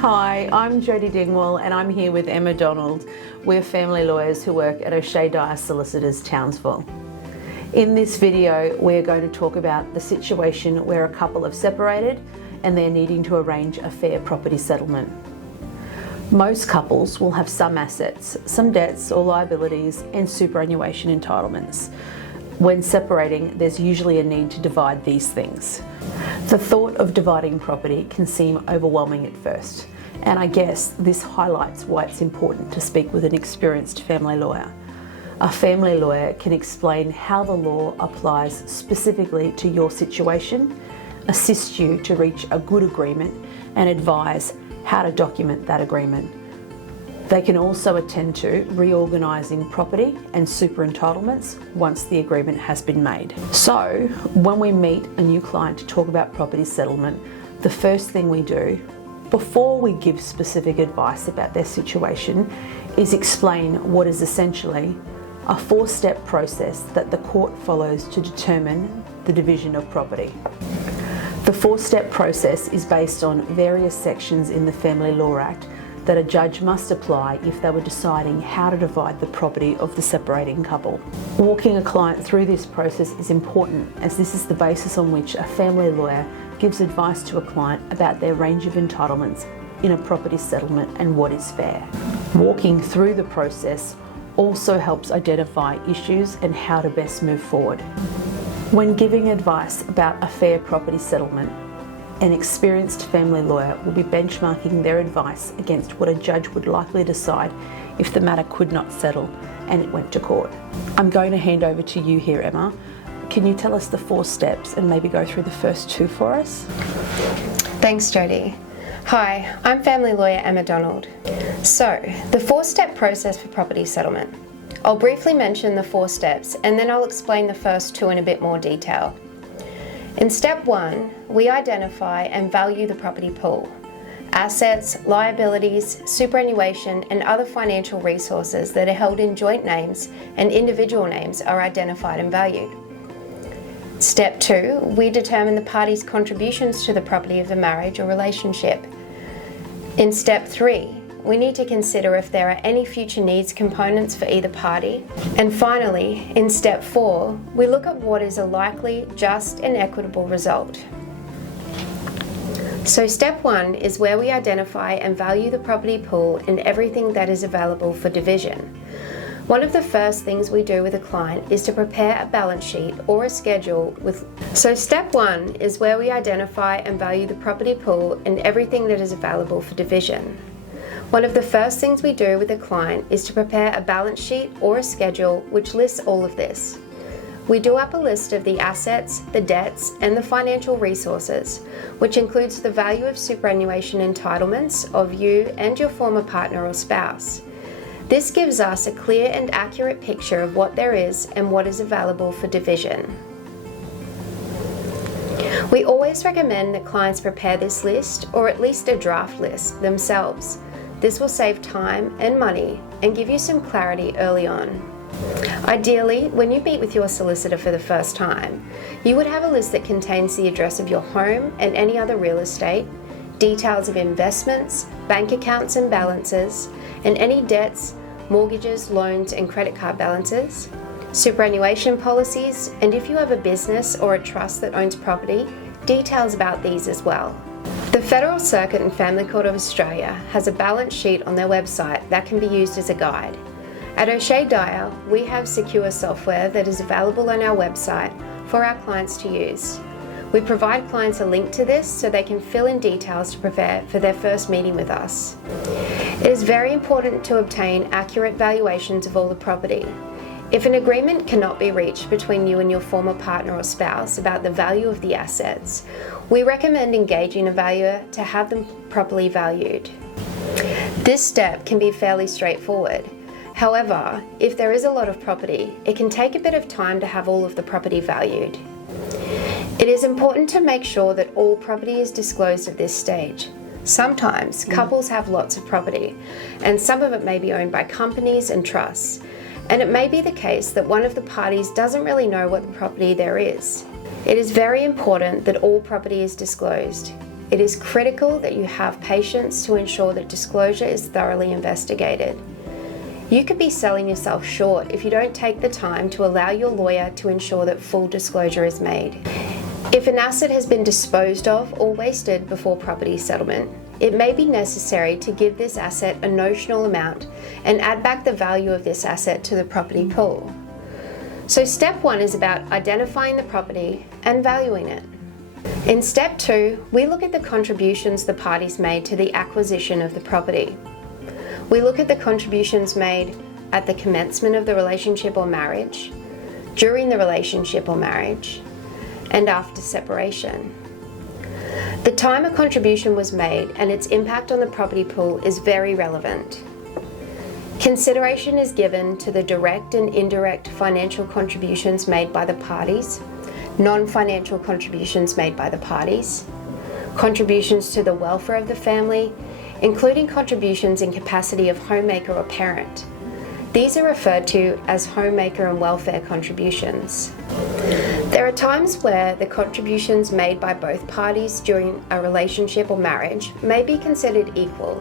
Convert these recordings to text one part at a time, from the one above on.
Hi, I'm Jodi Dingwall and I'm here with Emma Donald. We're family lawyers who work at OSheaDyer Solicitors, Townsville. In this video, we're going to talk about the situation where a couple have separated and they're needing to arrange a fair property settlement. Most couples will have some assets, some debts or liabilities, and superannuation entitlements. When separating, there's usually a need to divide these things. The thought of dividing property can seem overwhelming at first, and I guess this highlights why it's important to speak with an experienced family lawyer. A family lawyer can explain how the law applies specifically to your situation, assist you to reach a good agreement, and advise how to document that agreement. They can also attend to reorganising property and super entitlements once the agreement has been made. So, when we meet a new client to talk about property settlement, the first thing we do, before we give specific advice about their situation, is explain what is essentially a four-step process that the court follows to determine the division of property. The four-step process is based on various sections in the Family Law Act that a judge must apply if they were deciding how to divide the property of the separating couple. Walking a client through this process is important, as this is the basis on which a family lawyer gives advice to a client about their range of entitlements in a property settlement and what is fair. Walking through the process also helps identify issues and how to best move forward. When giving advice about a fair property settlement, an experienced family lawyer will be benchmarking their advice against what a judge would likely decide if the matter could not settle and it went to court. I'm going to hand over to you here, Emma. Can you tell us the four steps and maybe go through the first two for us? Thanks, Jodi. Hi, I'm family lawyer Emma Donald. So, the four-step process for property settlement. I'll briefly mention the four steps and then I'll explain the first two in a bit more detail. In step one, we identify and value the property pool. Assets, liabilities, superannuation, and other financial resources that are held in joint names and individual names are identified and valued. Step two, we determine the parties' contributions to the property of the marriage or relationship. In step three, we need to consider if there are any future needs components for either party. And finally, in step four, we look at what is a likely, just and equitable result. So step one is where we identify and value the property pool and everything that is available for division. One of the first things we do with a client is to prepare a balance sheet or a schedule with. So step one is where we identify and value the property pool and everything that is available for division. One of the first things we do with a client is to prepare a balance sheet or a schedule which lists all of this. We do up a list of the assets, the debts, and the financial resources, which includes the value of superannuation entitlements of you and your former partner or spouse. This gives us a clear and accurate picture of what there is and what is available for division. We always recommend that clients prepare this list, or at least a draft list, themselves. This will save time and money and give you some clarity early on. Ideally, when you meet with your solicitor for the first time, you would have a list that contains the address of your home and any other real estate, details of investments, bank accounts and balances, and any debts, mortgages, loans, and credit card balances, superannuation policies, and if you have a business or a trust that owns property, details about these as well. The Federal Circuit and Family Court of Australia has a balance sheet on their website that can be used as a guide. At OSheaDyer, we have secure software that is available on our website for our clients to use. We provide clients a link to this so they can fill in details to prepare for their first meeting with us. It is very important to obtain accurate valuations of all the property. If an agreement cannot be reached between you and your former partner or spouse about the value of the assets, we recommend engaging a valuer to have them properly valued. This step can be fairly straightforward. However, if there is a lot of property, it can take a bit of time to have all of the property valued. It is important to make sure that all property is disclosed at this stage. Sometimes couples have lots of property, and some of it may be owned by companies and trusts. And it may be the case that one of the parties doesn't really know what the property there is. It is very important that all property is disclosed. it is critical that you have patience to ensure that disclosure is thoroughly investigated. You could be selling yourself short if you don't take the time to allow your lawyer to ensure that full disclosure is made. If an asset has been disposed of or wasted before property settlement, it may be necessary to give this asset a notional amount and add back the value of this asset to the property pool. So step 1 is about identifying the property and valuing it. In step 2, we look at the contributions the parties made to the acquisition of the property. We look at the contributions made at the commencement of the relationship or marriage, during the relationship or marriage, and after separation. The time a contribution was made and its impact on the property pool is very relevant. Consideration is given to the direct and indirect financial contributions made by the parties, non-financial contributions made by the parties, contributions to the welfare of the family, including contributions in capacity of homemaker or parent. These are referred to as homemaker and welfare contributions. There are times where the contributions made by both parties during a relationship or marriage may be considered equal,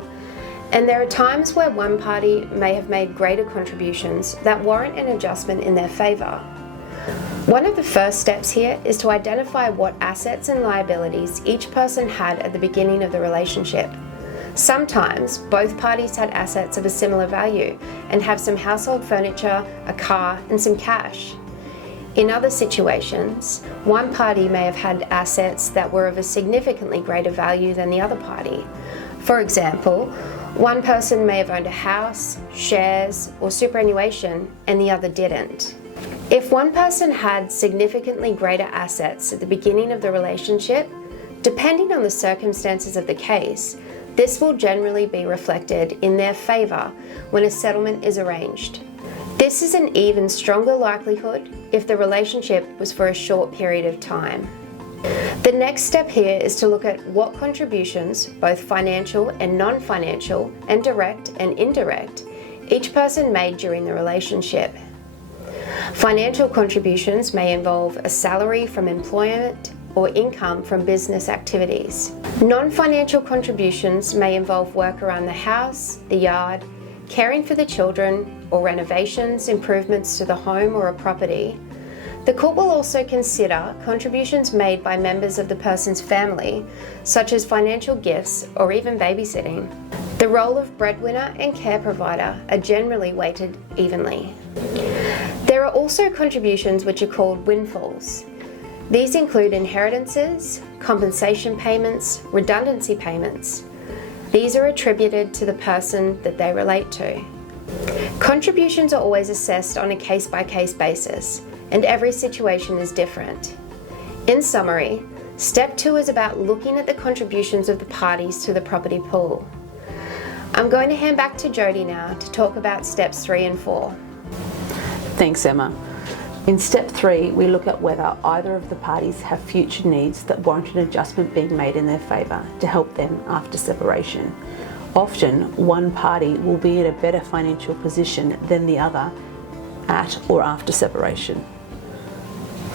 and there are times where one party may have made greater contributions that warrant an adjustment in their favour. One of the first steps here is to identify what assets and liabilities each person had at the beginning of the relationship. Sometimes both parties had assets of a similar value and have some household furniture, a car, and some cash. In other situations, one party may have had assets that were of a significantly greater value than the other party. For example, one person may have owned a house, shares, or superannuation, and the other didn't. If one person had significantly greater assets at the beginning of the relationship, depending on the circumstances of the case, this will generally be reflected in their favour when a settlement is arranged. This is an even stronger likelihood if the relationship was for a short period of time. The next step here is to look at what contributions, both financial and non-financial, and direct and indirect, each person made during the relationship. Financial contributions may involve a salary from employment or income from business activities. Non-financial contributions may involve work around the house, the yard, caring for the children, or renovations, improvements to the home or a property. The court will also consider contributions made by members of the person's family, such as financial gifts or even babysitting. The role of breadwinner and care provider are generally weighted evenly. There are also contributions which are called windfalls. These include inheritances, compensation payments, redundancy payments. These are attributed to the person that they relate to. Contributions are always assessed on a case-by-case basis, and every situation is different. In summary, step 2 is about looking at the contributions of the parties to the property pool. I'm going to hand back to Jodi now to talk about steps 3 and 4. Thanks, Emma. In step 3, we look at whether either of the parties have future needs that warrant an adjustment being made in their favour to help them after separation. Often, one party will be in a better financial position than the other at or after separation.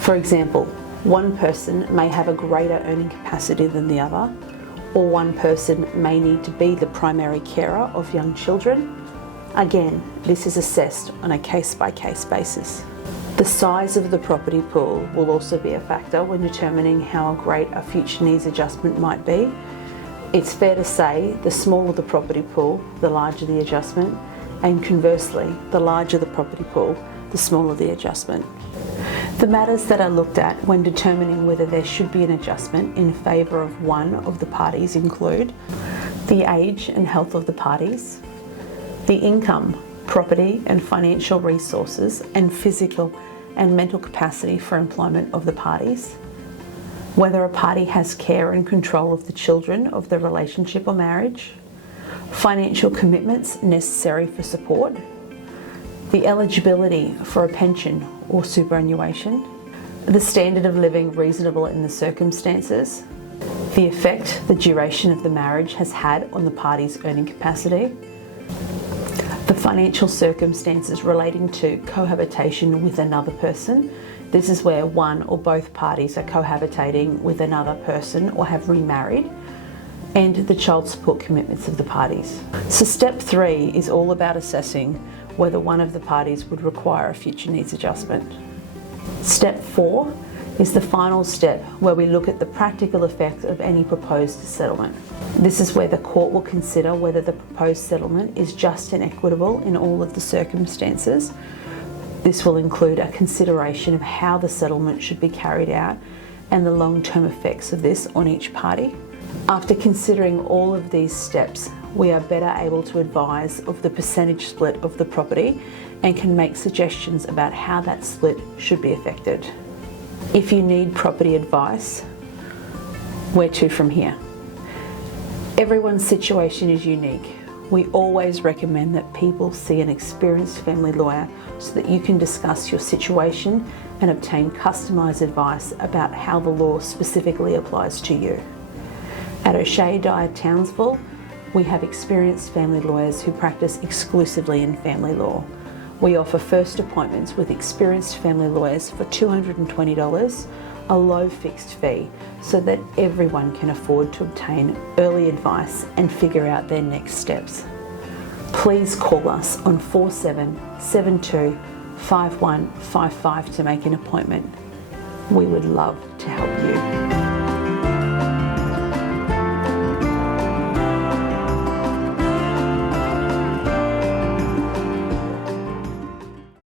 For example, one person may have a greater earning capacity than the other, or one person may need to be the primary carer of young children. Again, this is assessed on a case-by-case basis. The size of the property pool will also be a factor when determining how great a future needs adjustment might be. It's fair to say the smaller the property pool, the larger the adjustment, and conversely, the larger the property pool, the smaller the adjustment. The matters that are looked at when determining whether there should be an adjustment in favour of one of the parties include the age and health of the parties, the income, property and financial resources and physical and mental capacity for employment of the parties, whether a party has care and control of the children of the relationship or marriage, financial commitments necessary for support, the eligibility for a pension or superannuation, the standard of living reasonable in the circumstances, the effect the duration of the marriage has had on the party's earning capacity, the financial circumstances relating to cohabitation with another person. This is where one or both parties are cohabitating with another person or have remarried. and the child support commitments of the parties. So step 3 is all about assessing whether one of the parties would require a future needs adjustment. Step 4 is the final step where we look at the practical effect of any proposed settlement. This is where the court will consider whether the proposed settlement is just and equitable in all of the circumstances. This will include a consideration of how the settlement should be carried out and the long-term effects of this on each party. After considering all of these steps, we are better able to advise of the percentage split of the property and can make suggestions about how that split should be effected. If you need property advice, where to from here? Everyone's situation is unique. We always recommend that people see an experienced family lawyer so that you can discuss your situation and obtain customised advice about how the law specifically applies to you. At OSheaDyer Townsville, we have experienced family lawyers who practice exclusively in family law. We offer first appointments with experienced family lawyers for $220, a low fixed fee, so that everyone can afford to obtain early advice and figure out their next steps. Please call us on 4772 5155 to make an appointment. We would love to help you.